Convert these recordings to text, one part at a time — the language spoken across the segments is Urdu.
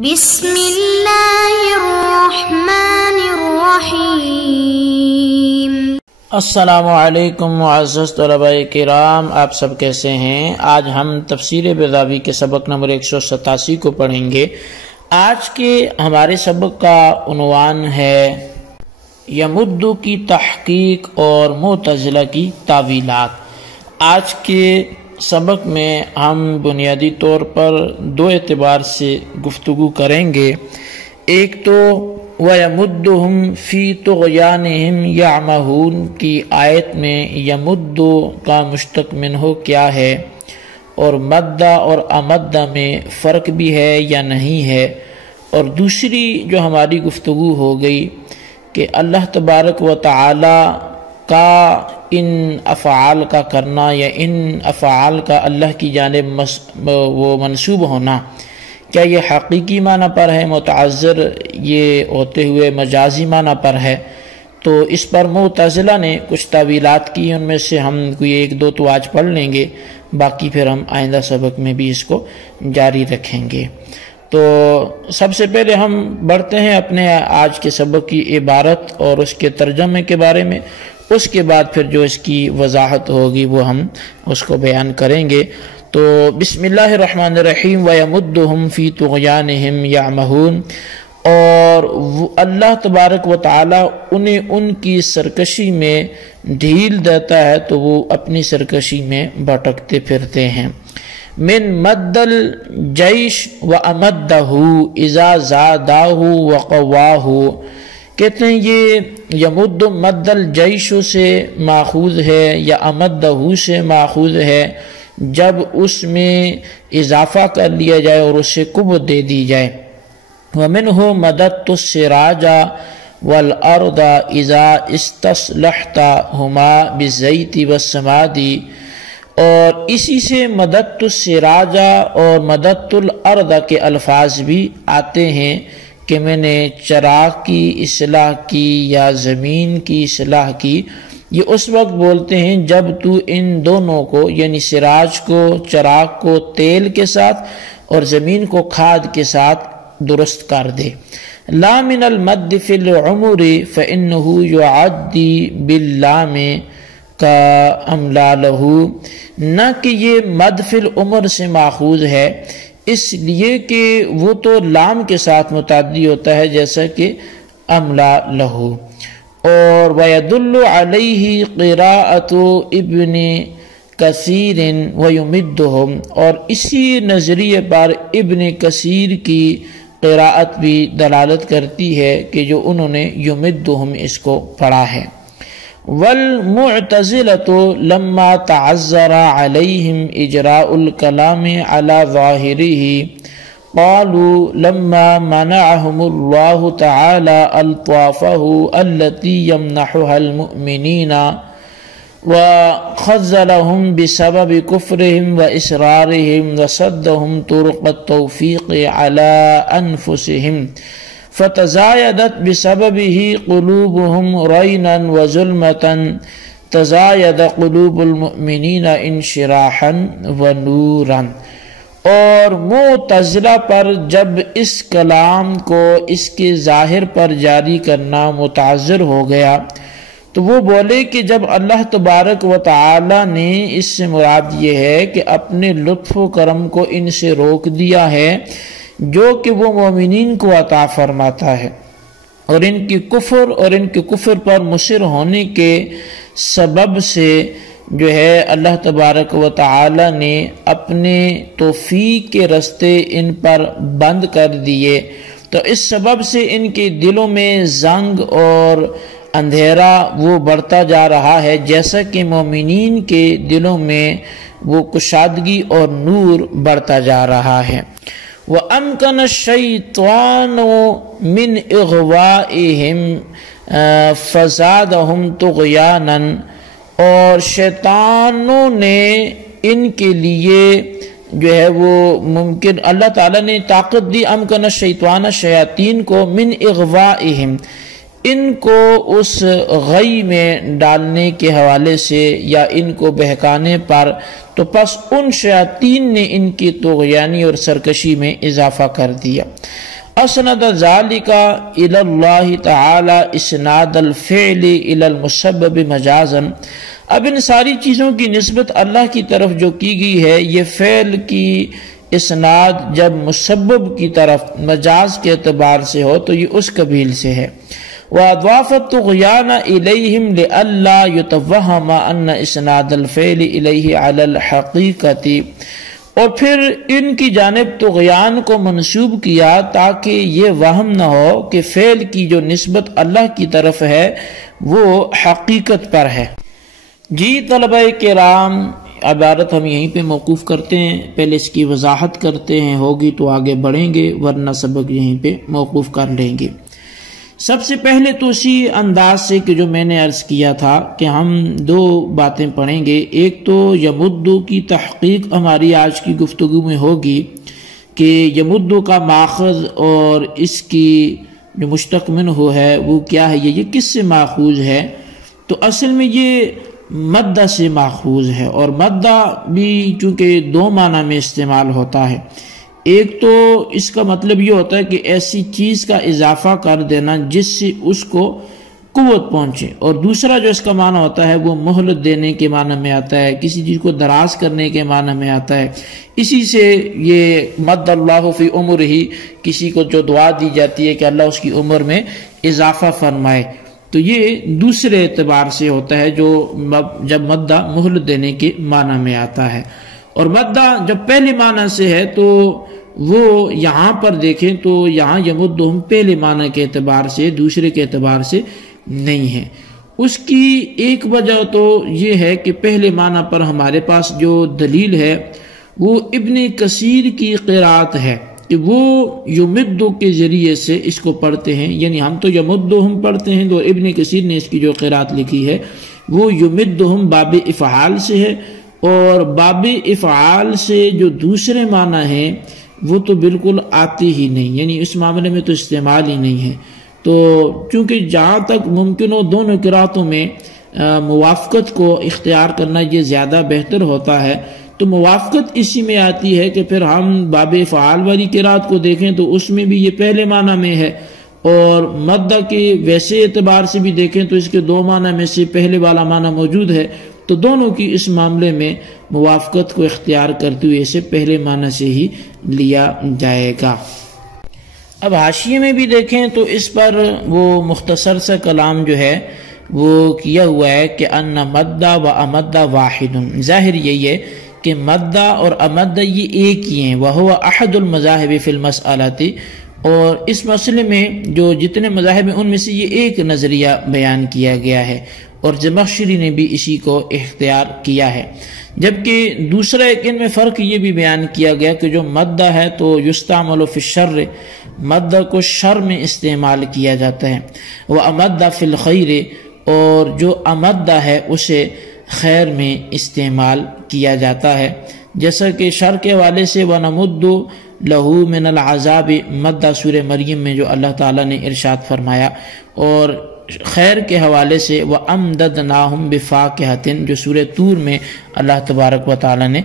بسم اللہ الرحمن الرحیم۔ السلام علیکم معزز طلباء کرام، آپ سب کیسے ہیں؟ آج ہم تفسیر بیضاوی کے سبق نمبر 187 کو پڑھیں گے۔ آج کے ہمارے سبق کا عنوان ہے یمد کی تحقیق اور معتزلہ کی تاویلات۔ آج کے سبق میں ہم بنیادی طور پر دو اعتبار سے گفتگو کریں گے۔ ایک تو وَيَمُدُّهُمْ فِي طُغْيَانِهِمْ يَعْمَهُونَ کی آیت میں یمد کا مشتق منہ کیا ہے اور مدہ اور امدہ میں فرق بھی ہے یا نہیں ہے، اور دوسری جو ہماری گفتگو ہو گئی کہ اللہ تبارک و تعالی کا ان افعال کا کرنا یا ان افعال کا اللہ کی جانب وہ منسوب ہونا، کیا یہ حقیقی معنی پر ہے متعذر یہ ہوتے ہوئے مجازی معنی پر ہے؟ تو اس پر معتزلہ نے کچھ تاویلات کی، ان میں سے ہم کوئی ایک دو تو آج پڑھ لیں گے، باقی پھر ہم آئندہ سبق میں بھی اس کو جاری رکھیں گے۔ تو سب سے پہلے ہم بڑھتے ہیں اپنے آج کے سبق کی عبارت اور اس کے ترجمے کے بارے میں، اس کے بعد پھر جو اس کی وضاحت ہوگی وہ ہم اس کو بیان کریں گے۔ تو بسم اللہ الرحمن الرحیم وَيَمُدُّهُمْ فِي طُغْيَانِهِمْ يَعْمَهُونَ، اور اللہ تبارک و تعالی انہیں ان کی سرکشی میں ڈھیل دیتا ہے تو وہ اپنی سرکشی میں بھٹکتے پھرتے ہیں۔ من مد الجیش وَأَمَدَّهُ إِذَا زَادَاهُ وَقَوَّاهُ، کہتے ہیں یہ یمد مد الجیش سے ماخوذ ہے یا امدہ سے ماخوذ ہے جب اس میں اضافہ کر لیا جائے اور اسے قوت دے دی جائے۔ وَمِنْهُ مَدَدْتُ السِّرَاجَ وَالْأَرْضَ إِذَا اسْتَصْلَحْتَهُمَا بِالزَّيْتِ وَالسَّمَادِ، اور اسی سے مددت السراج اور مددت الارض کے الفاظ بھی آتے ہیں کہ میں نے چراغ کی اصلاح کی یا زمین کی اصلاح کی۔ یہ اس وقت بولتے ہیں جب تو ان دونوں کو یعنی سراج کو چراغ کو تیل کے ساتھ اور زمین کو کھاد کے ساتھ درست کر دے۔ لا من المد فی العمر فإنه يعدی باللام کا املالہ، نہ کہ یہ مد فی العمر سے ماخوذ ہے اس لیے کہ وہ تو لام کے ساتھ متعدی ہوتا ہے جیسا کہ املا لہو۔ اور وَيَدُلُّ عَلَيْهِ قِرَاءَةُ ابن کثیر وَيُمِدُّهُمْ، اور اسی نظریے پر ابن کثیر کی قراءت بھی دلالت کرتی ہے کہ جو انہوں نے یمدہم اس کو پڑھا ہے۔ وَالْمُعْتَزِلَةُ لَمَّا تَعَذَّرَ عَلَيْهِمْ إِجْرَاءُ الْكَلَامِ عَلَى ظَاهِرِهِ قالوا لما منعهم الله تعالى ألطافه التي يمنحها المؤمنين وخذلهم بسبب كفرهم وإصرارهم وصدهم طرق التوفيق على أنفسهم فتزايدت بسببه قلوبهم رينا وظلمة تزايد قلوب المؤمنين انشراحا ونورا۔ اور معتزلہ پر جب اس کلام کو اس کے ظاہر پر جاری کرنا متعذر ہو گیا تو وہ بولے کہ جب اللہ تبارک و تعالی نے اس سے مراد یہ ہے کہ اپنے لطف و کرم کو ان سے روک دیا ہے جو کہ وہ مومنین کو عطا فرماتا ہے، اور ان کی کفر پر مصر ہونے کے سبب سے جو ہے اللہ تبارک و تعالی نے اپنے توفیق کے رستے ان پر بند کر دیے، تو اس سبب سے ان کے دلوں میں زنگ اور اندھیرا وہ بڑھتا جا رہا ہے جیسا کہ مومنین کے دلوں میں وہ کشادگی اور نور بڑھتا جا رہا ہے۔ وَأَمْكَنَ الشَّيْطَانُ مِنْ إِغْوَائِهِمْ فَزَادَهُمْ طُغْيَانًا، اور شیطانوں نے ان کے لیے جو ہے وہ ممکن اللہ تعالیٰ نے طاقت دی، امکن الشیطان شیاطین کو من اغوائہم، ان کو اس غی میں ڈالنے کے حوالے سے یا ان کو بہکانے پر، تو پس ان شیاطین نے ان کی طغیانی اور سرکشی میں اضافہ کر دیا۔ اسند ذالک الی اللہ تعالی اسناد الفعل الی المسبب مجازا۔ اب ان ساری چیزوں کی نسبت اللہ کی طرف جو کی گئی ہے، یہ فعل کی اسناد جب مسبب کی طرف مجاز کے اعتبار سے ہو تو یہ اس قبیل سے ہے۔ وَأَضَافَ الطُّغْيَانَ إِلَيْهِمْ لِأَلَّا يُتَوَّهَمَ أَنَّ إِسْنَادَ الْفِعْلِ إِلَيْهِ عَلَى الْحَقِيقَةِ، اور پھر ان کی جانب طغیان کو منسوب کیا تاکہ یہ وہم نہ ہو کہ فعل کی جو نسبت اللہ کی طرف ہے وہ حقیقت پر ہے۔ جی طلبہ کرام، عبارت ہم یہیں پہ موقوف کرتے ہیں، پہلے اس کی وضاحت کرتے ہیں، ہوگی تو آگے بڑھیں گے ورنہ سبق یہیں پہ موقوف کر لیں گے۔ سب سے پہلے تو اسی انداز سے کہ جو میں نے عرض کیا تھا کہ ہم دو باتیں پڑھیں گے۔ ایک تو یمدو کی تحقیق ہماری آج کی گفتگو میں ہوگی کہ یمدو کا ماخذ اور اس کی جو مشتق منہ ہے وہ کیا ہے، یہ کس سے ماخوذ ہے۔ تو اصل میں یہ مدہ سے ماخوذ ہے، اور مدہ بھی چونکہ دو معنی میں استعمال ہوتا ہے۔ ایک تو اس کا مطلب یہ ہوتا ہے کہ ایسی چیز کا اضافہ کر دینا جس سے اس کو قوت پہنچے، اور دوسرا جو اس کا معنی ہوتا ہے وہ مہلت دینے کے معنی میں آتا ہے، کسی چیز کو دراز کرنے کے معنی میں آتا ہے۔ اسی سے یہ مد اللہ فی عمر ہی، کسی کو جو دعا دی جاتی ہے کہ اللہ اس کی عمر میں اضافہ فرمائے، تو یہ دوسرے اعتبار سے ہوتا ہے جو جب مدہ مہلت دینے کے معنی میں آتا ہے۔ اور مدہ جب پہلے معنی سے ہے تو وہ یہاں پر دیکھیں تو یہاں یمدہم پہلے معنی کے اعتبار سے، دوسرے کے اعتبار سے نہیں ہے۔ اس کی ایک وجہ تو یہ ہے کہ پہلے معنی پر ہمارے پاس جو دلیل ہے وہ ابن کثیر کی قرات ہے کہ وہ یمدو کے ذریعے سے اس کو پڑھتے ہیں، یعنی ہم تو یمدہم پڑھتے ہیں، تو ابن کثیر نے اس کی جو قرات لکھی ہے وہ یمدہم باب افعال سے ہے، اور باب افعال سے جو دوسرے معنی ہیں وہ تو بالکل آتی ہی نہیں، یعنی اس معاملے میں تو استعمال ہی نہیں ہے۔ تو چونکہ جہاں تک ممکن ہو دونوں قراتوں میں موافقت کو اختیار کرنا یہ زیادہ بہتر ہوتا ہے، تو موافقت اسی میں آتی ہے کہ پھر ہم باب افعال والی قرات کو دیکھیں تو اس میں بھی یہ پہلے معنی میں ہے، اور مدہ کے ویسے اعتبار سے بھی دیکھیں تو اس کے دو معنی میں سے پہلے والا معنی موجود ہے، تو دونوں کی اس معاملے میں موافقت کو اختیار کرتے ہوئے اسے پہلے معنی سے ہی لیا جائے گا۔ اب حاشیے میں بھی دیکھیں تو اس پر وہ مختصر سا کلام جو ہے وہ کیا ہوا ہے کہ ان مدہ و امدہ واحد، ظاہر یہی ہے کہ مدہ اور امدہ یہ ایک ہی ہیں، وہو احد المذاہب فی المسئلۃ، اور اس مسئلے میں جو جتنے مذاہب ہیں ان میں سے یہ ایک نظریہ بیان کیا گیا ہے، اور زمخشری نے بھی اسی کو اختیار کیا ہے۔ جبکہ دوسرا ایک ان میں فرق یہ بھی بیان کیا گیا کہ جو مدہ ہے تو یستعمل فی الشر، مدہ کو شر میں استعمال کیا جاتا ہے، وہ امدہ فی الخیر، اور جو امدہ ہے اسے خیر میں استعمال کیا جاتا ہے، جیسا کہ شر کے حوالے سے وَنَمُدُّ لَهُ مِنَ الْعَذَابِ مدہ سورہ مریم میں جو اللہ تعالیٰ نے ارشاد فرمایا، اور خیر کے حوالے سے وَأَمْدَدْنَاهُمْ بِفَاكِهَةٍ جو سورہ طور میں اللہ تبارک و تعالیٰ نے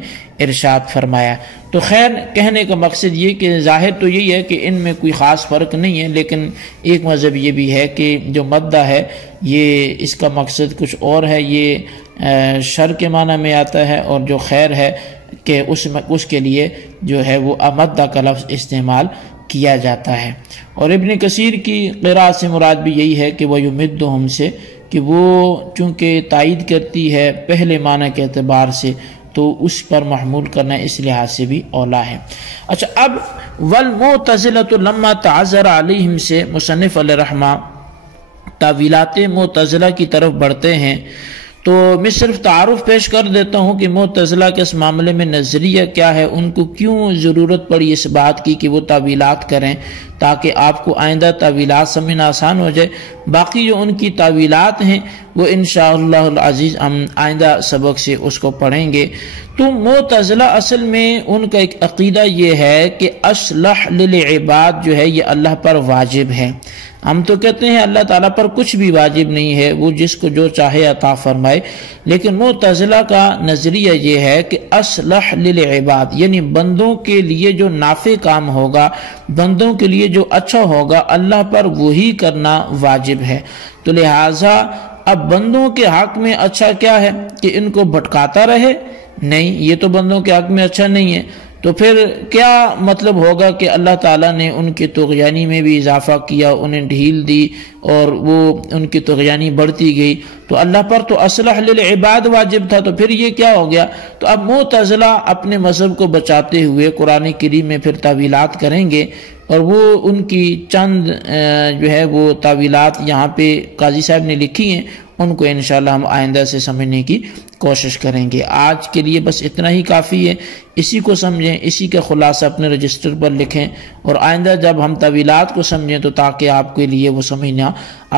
ارشاد فرمایا۔ تو خیر کہنے کا مقصد یہ کہ ظاہر تو یہی ہے کہ ان میں کوئی خاص فرق نہیں ہے، لیکن ایک مذہب یہ بھی ہے کہ جو مدہ ہے یہ اس کا مقصد کچھ اور ہے، یہ شر کے معنی میں آتا ہے، اور جو خیر ہے کہ اس کے لیے جو ہے وہ امدہ کا لفظ استعمال کیا جاتا ہے۔ اور ابن کثیر کی قرات سے مراد بھی یہی ہے کہ وہ یمدہم سے، کہ وہ چونکہ تائید کرتی ہے پہلے معنی کے اعتبار سے تو اس پر محمول کرنا اس لحاظ سے بھی اولا ہے۔ اچھا، اب والمعتزلۃ لما تعذر علیہم سے مصنف علیہ رحمہ تاویلات معتزلہ کی طرف بڑھتے ہیں، تو میں صرف تعارف پیش کر دیتا ہوں کہ معتزلہ کے اس معاملے میں نظریہ کیا ہے، ان کو کیوں ضرورت پڑی اس بات کی کہ وہ تعویلات کریں تاکہ آپ کو آئندہ تعویلات سمجھنا آسان ہو جائے۔ باقی جو ان کی تعویلات ہیں وہ انشاءاللہ العزیز ہم آئندہ سبق سے اس کو پڑھیں گے۔ تو معتزلہ اصل میں ان کا ایک عقیدہ یہ ہے کہ اصلح للعباد جو ہے یہ اللہ پر واجب ہے، ہم تو کہتے ہیں اللہ تعالیٰ پر کچھ بھی واجب نہیں ہے، وہ جس کو جو چاہے عطا فرمائے، لیکن معتزلہ کا نظریہ یہ ہے کہ اصلح للعباد، یعنی بندوں کے لیے جو نافع کام ہوگا، بندوں کے لیے جو اچھا ہوگا، اللہ پر وہی کرنا واجب ہے۔ تو لہٰذا اب بندوں کے حق میں اچھا کیا ہے کہ ان کو بھٹکاتا رہے؟ نہیں، یہ تو بندوں کے حق میں اچھا نہیں ہے۔ تو پھر کیا مطلب ہوگا کہ اللہ تعالیٰ نے ان کی طغیانی میں بھی اضافہ کیا، انہیں ڈھیل دی اور وہ ان کی طغیانی بڑھتی گئی؟ تو اللہ پر تو اصلح للعباد واجب تھا، تو پھر یہ کیا ہو گیا؟ تو اب معتزلہ اپنے مذہب کو بچاتے ہوئے قرآن کریم میں پھر تعویلات کریں گے، اور وہ ان کی چند جو ہے وہ تعویلات یہاں پہ قاضی صاحب نے لکھی ہیں، ان کو انشاءاللہ ہم آئندہ سے سمجھنے کی کوشش کریں گے۔ آج کے لیے بس اتنا ہی کافی ہے، اسی کو سمجھیں، اسی کا خلاصہ اپنے رجسٹر پر لکھیں، اور آئندہ جب ہم تعویلات کو سمجھیں تو تاکہ آپ کے لیے وہ سمجھنا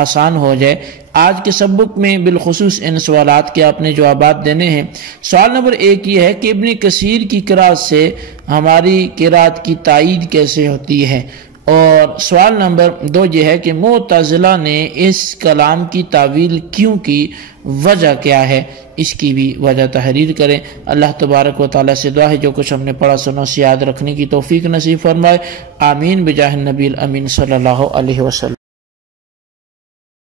آسان ہو جائے۔ آج کے سبق میں بالخصوص ان سوالات کے آپ نے جوابات دینے ہیں۔ سوال نمبر 1 یہ ہے کہ ابن کثیر کی قرأت سے ہماری قرأت کی تائید کیسے ہوتی ہے؟ اور سوال نمبر 2 یہ ہے کہ معتزلہ نے اس کلام کی تعویل کیوں کی، وجہ کیا ہے؟ اس کی بھی وجہ تحریر کریں۔ اللہ تبارک و تعالیٰ سے دعا ہے جو کچھ ہم نے پڑھا سنا اسے یاد رکھنے کی توفیق نصیب فرمائے۔ آمین بجاہ النبی الامین صلی اللہ علیہ وسلم۔